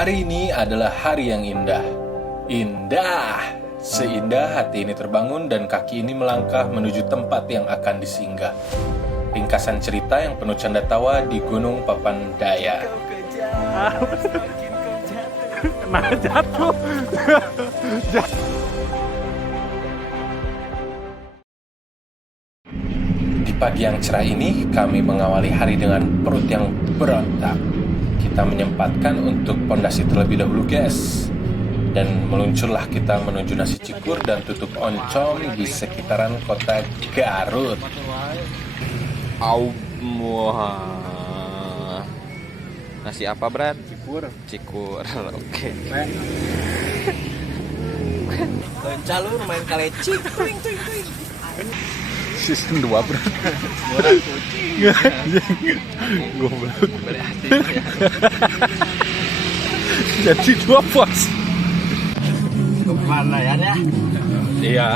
Hari ini adalah hari yang indah. Indah! Seindah hati ini terbangun dan kaki ini melangkah menuju tempat yang akan disinggah. Ringkasan cerita yang penuh canda tawa di Gunung Papandaya. Kena jatuh. Di pagi yang cerah ini, kami mengawali hari dengan perut yang berontak. Kita menyempatkan untuk pondasi terlebih dahulu, guys. Dan meluncurlah kita menuju nasi cikur dan tutup oncom di sekitaran kota Garut. Nasi apa, Brad? Cikur. Cikur. Oke. Lenca lu main kalecik. Season 2 bro. Goblok. Jadi 2 pos. Kemana ya? Iya.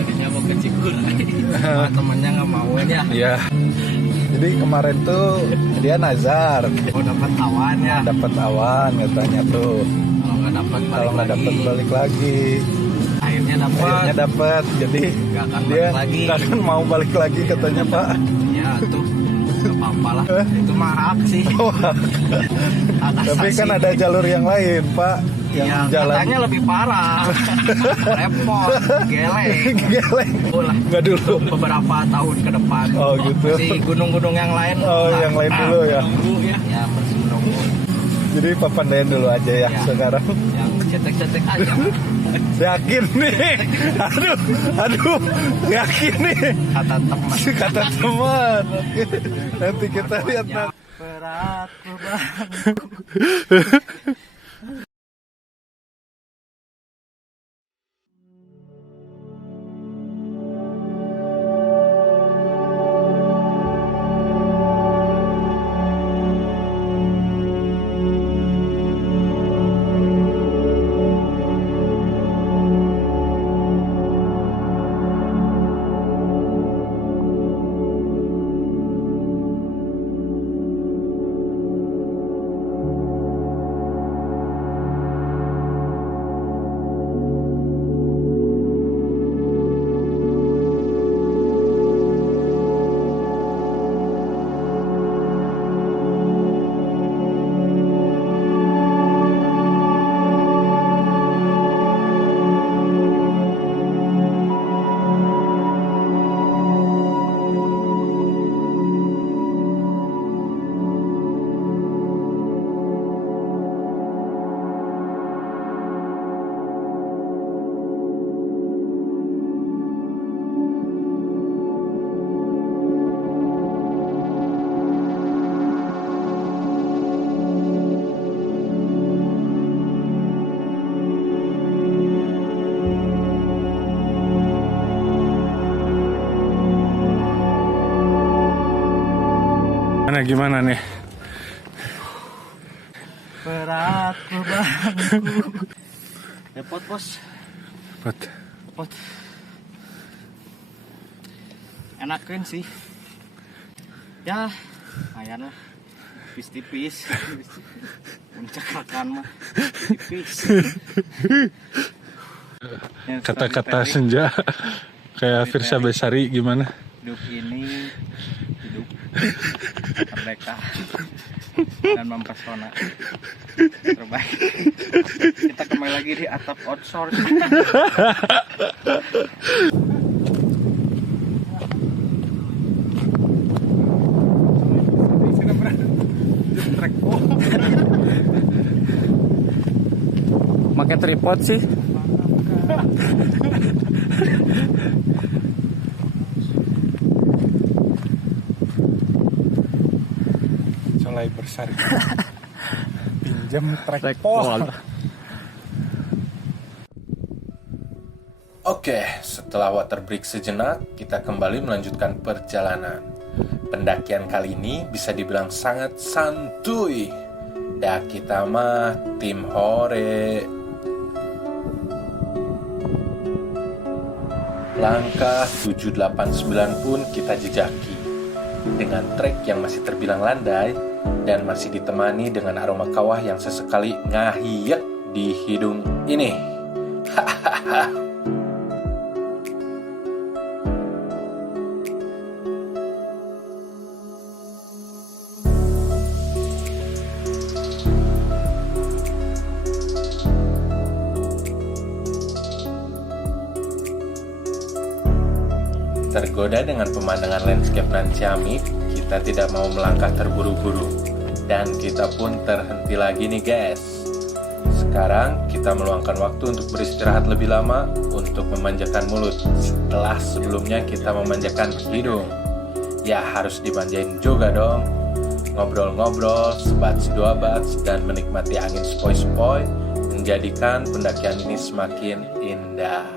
Tadinya mau ke Cikur. Temennya nggak mau ya. Iya. Jadi kemarin tuh dia nazar. Oh dapat awan ya. Dapat awan katanya tuh. Kalau nggak dapat Balik lagi. Akhirnya Dapat. Jadi Nggak akan dia balik lagi. nggak akan mau balik lagi katanya, Pak. Ya tuh. Gak apa-apa lah. Itu mah hak sih. Hak Tapi asasi. kan ada jalur yang lain, Pak. Yang Ya, jalan katanya lebih parah. Repot, geleng. geleng. Ulah Nggak dulu. beberapa tahun ke depan. Oh, gitu. Si gunung-gunung yang lain. Oh, yang lain dulu ya. Menunggu ya. Ya, masih menunggu. Jadi Papandayan dulu aja ya, Ya. sekarang. Yang cetek-cetek aja. Yakin nih. Aduh, yakin nih. Kata teman. Kata teman. Oke. Nanti kita lihat nanti. Berat beban. Gimana nih? Berat bebanku. Repot bos. Repot. Enakin sih. Ya, lumayan lah. Tipis-tipis. Mencakakan mah. Tipis. Kata-kata senja kayak Firsa Besari gimana? Hidup ini hidup merdeka dan mempesona terbaik. Kita kembali lagi di atap outsource. Pakai tripod sih. Solai bersari. Pinjam tripod. Oke, setelah water break sejenak, kita kembali melanjutkan perjalanan. Pendakian kali ini bisa dibilang sangat santuy. Daki mah tim hore. Langkah 789 pun kita jejaki. Dengan trek yang masih terbilang landai dan masih ditemani dengan aroma kawah yang sesekali ngahiyek di hidung ini. Hahaha. Tergoda dengan pemandangan landscape nan ciamik, kita tidak mau melangkah terburu-buru. Dan kita pun terhenti lagi nih guys. Sekarang kita meluangkan waktu untuk beristirahat lebih lama untuk memanjakan mulut. Setelah sebelumnya kita memanjakan hidung. Ya harus dimanjain juga dong. Ngobrol-ngobrol, sebat dua bats, dan menikmati angin sepoi-sepoi menjadikan pendakian ini semakin indah.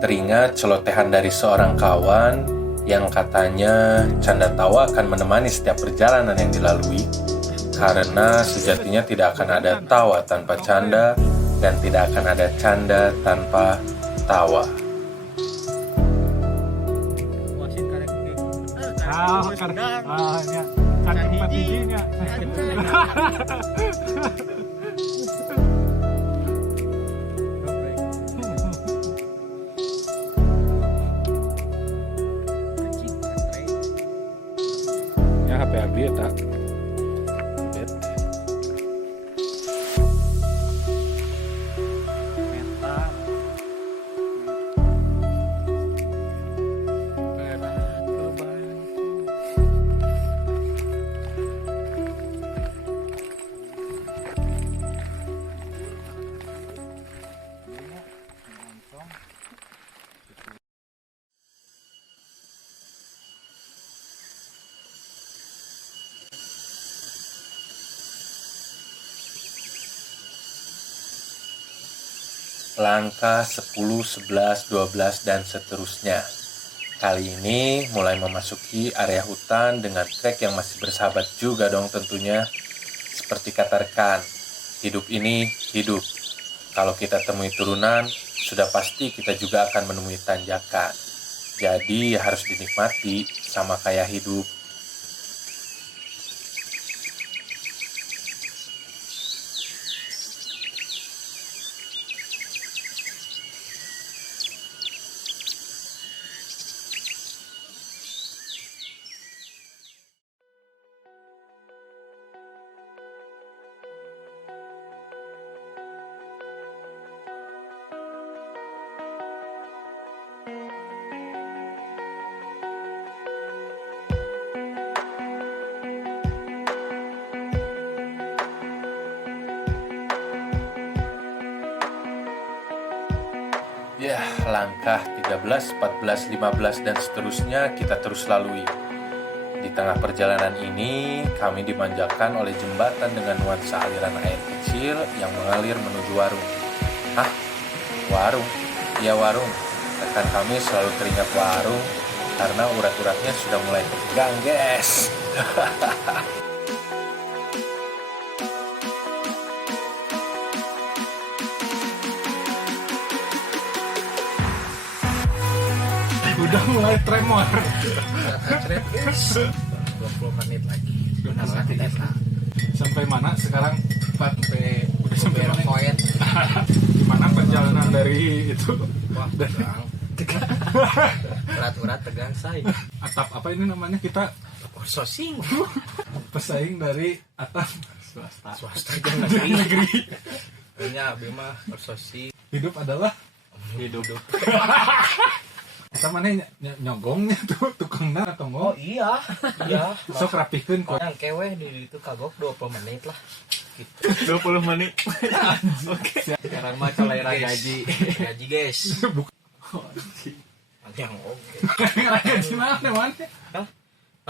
Teringat celotehan dari seorang kawan yang katanya canda tawa akan menemani setiap perjalanan yang dilalui, karena sejatinya tidak akan ada tawa tanpa canda dan tidak akan ada canda tanpa tawa. HP abdi eta. Langkah 10, 11, 12, dan seterusnya. Kali ini mulai memasuki area hutan dengan trek yang masih bersahabat juga dong tentunya. Seperti kata rekan, hidup ini hidup. Kalau kita temui turunan, sudah pasti kita juga akan menemui tanjakan. Jadi harus dinikmati sama kayak hidup. Ya, langkah 13, 14, 15, dan seterusnya kita terus lalui. Di tengah perjalanan ini, kami dimanjakan oleh jembatan dengan nuansa aliran air kecil yang mengalir menuju warung. Hah? Warung? Iya warung. Rekan kami selalu teringat warung karena urat-uratnya sudah mulai tegang, guys. Udah mulai tremor. 20 menit lagi. Sampai mana sekarang? Sampai sampai mana? poin. Gimana perjalanan dari itu? Wah, urat-urat tegang say. Atap apa ini namanya kita? Sosing. Pesaing dari atap Swasta jeung negeri. negeri. Nya abi mah persosing. Hidup adalah Hidup. kita mana nyogongnya tuh tukangna atau Oh iya. sok rapihkeun kok. Yang keweh di itu kagok 20 menit lah. 20 menit. Oke. Sekarang mah calairan gaji. Gaji guys. Yang oke. Gaji mana? Hah?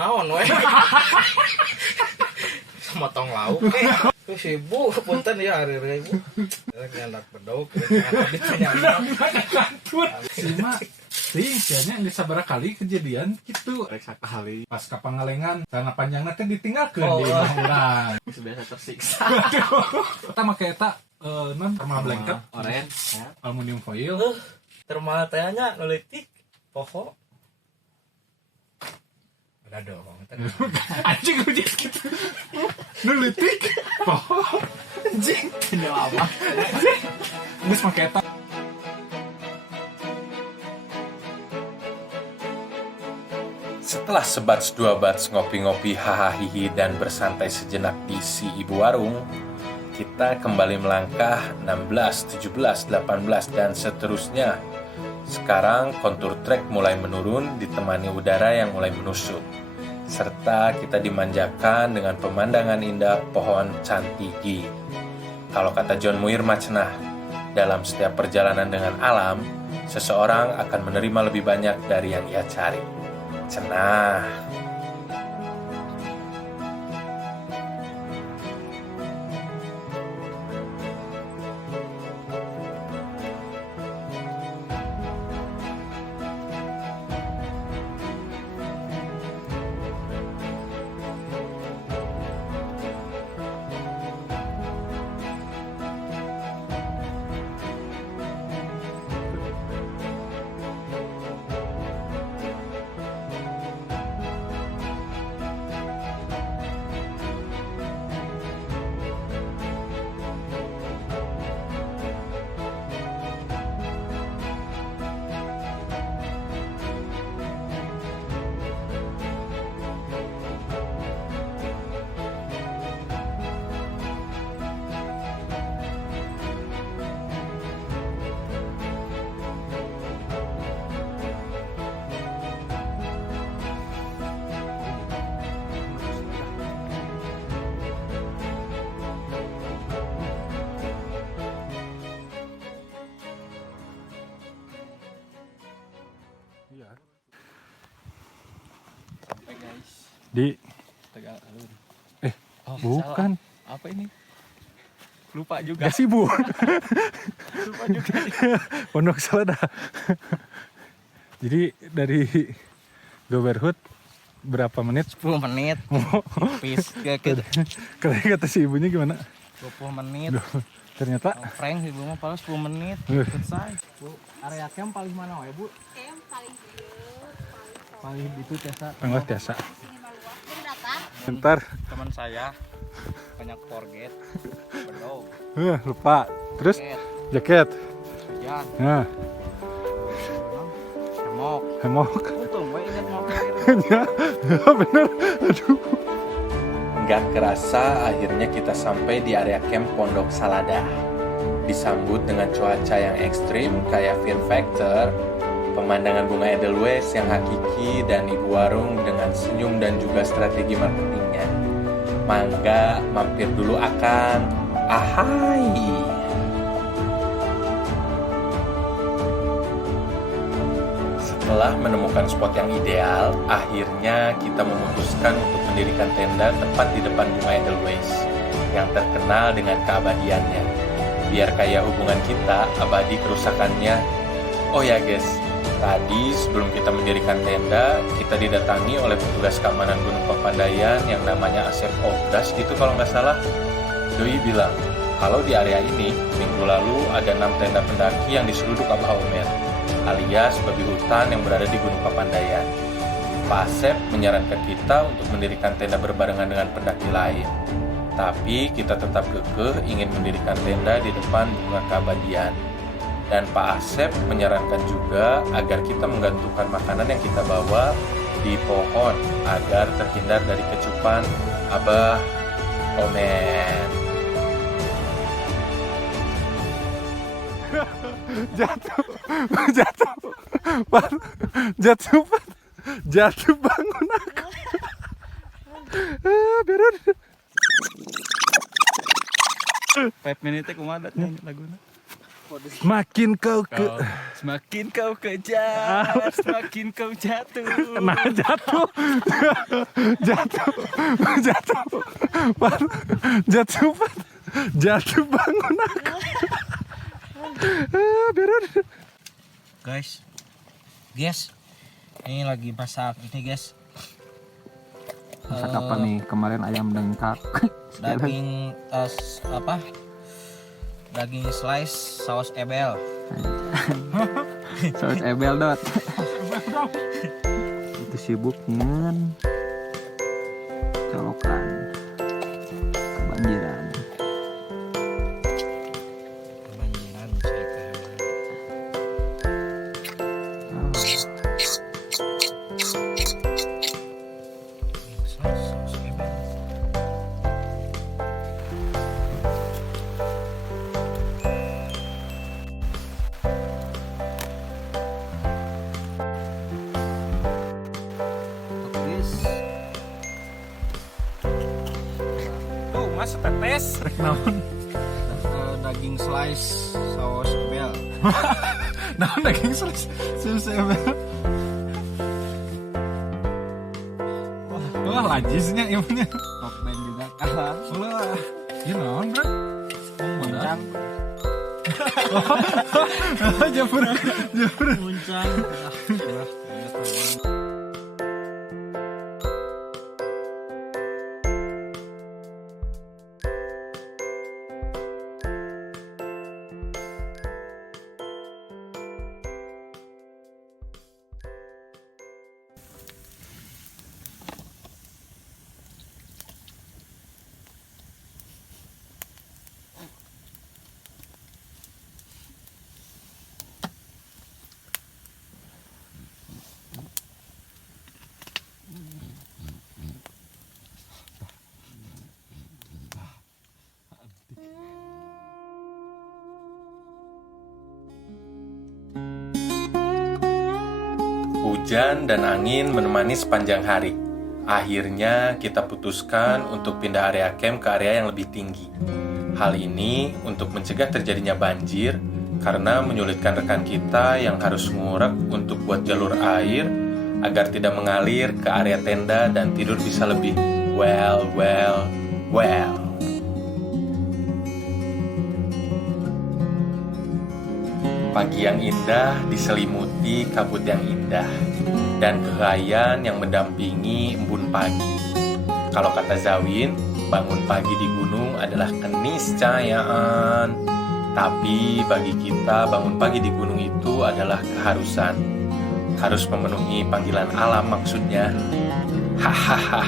Naon we? motong lauk. Tuh si ibu, punten ya hari-hari ibu. Nyandak bedog, nyandak ditanya. Sima sianya nggak sabar kali kejadian gitu Reksa kali. pas ke Pangalengan tanah panjangnya teh ditinggalkeun Oh, di imah urang. Biasa tersiksa. Kita make eta non thermal blanket Oren. aluminium foil. Termal tehnya nulitik poho. Ada dong. Anjing ujit gitu. Nulitik. Oh, Anjing, ini apa? geus make eta. Setelah sebats dua bats ngopi-ngopi hahaha dan bersantai sejenak di si ibu warung, kita kembali melangkah 16, 17, 18 dan seterusnya. Sekarang kontur trek mulai menurun ditemani udara yang mulai menusuk, serta kita dimanjakan dengan pemandangan indah pohon cantigi. Kalau kata John Muir mah cenah, dalam setiap perjalanan dengan alam, seseorang akan menerima lebih banyak dari yang ia cari. Cenah. Sampai guys. Di Tegal Alur. bukan. Salah. Apa ini? Lupa juga. Gak sibuk. Lupa juga. Pondok Salada. Jadi dari Goberhut berapa menit? 10 menit. Pis ke Kata si ibunya gimana? 20 menit. Ternyata Prank ibu mah paling 10 menit. Selesai. Bu, area camp paling mana we, Bu? Camp paling jauh, Paling itu Tessa. Pangwas biasa. sini Maluak. Jadi datang. Bentar. Teman saya banyak forget. Bedog. Lupa. Terus Ket, jaket. hujan, Nah, hemok. hemok. Untung we ingat mau Ya, bener. Aduh. Nggak kerasa akhirnya kita sampai di area camp Pondok Salada. Disambut dengan cuaca yang ekstrim kayak Fear Factor, pemandangan bunga Edelweiss yang hakiki, dan ibu warung dengan senyum dan juga strategi marketingnya. Mangga mampir dulu akan ahai. Setelah menemukan spot yang ideal, akhirnya kita memutuskan untuk mendirikan tenda tepat di depan bunga Edelweiss yang terkenal dengan keabadiannya. Biar kayak hubungan kita abadi kerusakannya. Oh ya guys, tadi sebelum kita mendirikan tenda, kita didatangi oleh petugas keamanan Gunung Papandayan yang namanya Asep Obras gitu kalau nggak salah. Doi bilang, kalau di area ini, minggu lalu ada 6 tenda pendaki yang diseruduk Abah Omer, alias babi hutan yang berada di Gunung Papandayan. Pak Asep menyarankan kita untuk mendirikan tenda berbarengan dengan pendaki lain. Tapi kita tetap kekeh ingin mendirikan tenda di depan bunga keabadian. Dan Pak Asep menyarankan juga agar kita menggantungkan makanan yang kita bawa di pohon agar terhindar dari kecupan Abah Omer. Jatuh. Pat. Jatuh bangun aku. Bener. 5 menitnya kumaha datnya laguna. Semakin kau Semakin kau kejar, semakin kau jatuh. Nah, jatuh bangun aku. Berun. Guys, ini lagi masak ini guys. Masak apa nih? Kemarin ayam dengkak. Daging daging slice saus ebel. Saus ebel dot. Itu sibuknya colokan kebanjiran. Kebanjiran saya saus ebel. Guys, Tuh, mas tetes. daging slice saus ebel. Nah, daging saus ebel. Wah, lajisnya ilmunya. Topeng juga kalah. Wah, gimana, bro? Muncang, Jabur. muncang. Hujan dan angin menemani sepanjang hari. Akhirnya kita putuskan untuk pindah area camp ke area yang lebih tinggi. Hal ini untuk mencegah terjadinya banjir karena menyulitkan rekan kita yang harus ngurek untuk buat jalur air agar tidak mengalir ke area tenda dan tidur bisa lebih well. Pagi yang indah diselimuti kabut yang indah dan kehayan yang mendampingi embun pagi. Kalau kata Zawin, bangun pagi di gunung adalah keniscayaan. Tapi bagi kita bangun pagi di gunung itu adalah keharusan. Harus memenuhi panggilan alam maksudnya. Hahaha.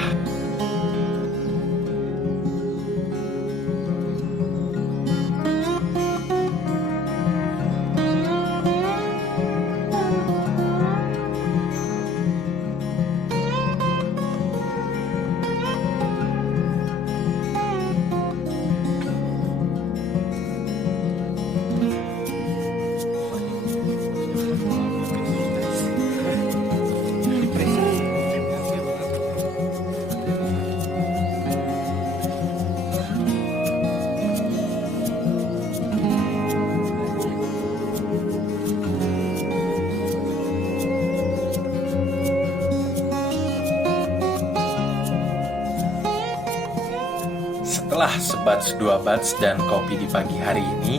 Setelah sebats dua bats dan kopi di pagi hari ini,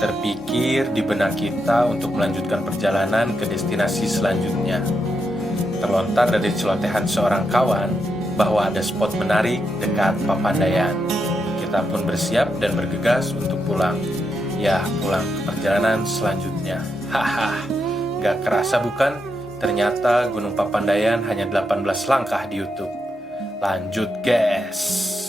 terpikir di benak kita untuk melanjutkan perjalanan ke destinasi selanjutnya. Terlontar dari celotehan seorang kawan bahwa ada spot menarik dekat Papandayan. Kita pun bersiap dan bergegas untuk pulang. Ya, pulang ke perjalanan selanjutnya. Haha, gak kerasa bukan? Ternyata Gunung Papandayan hanya 18 langkah di YouTube. Lanjut, guys!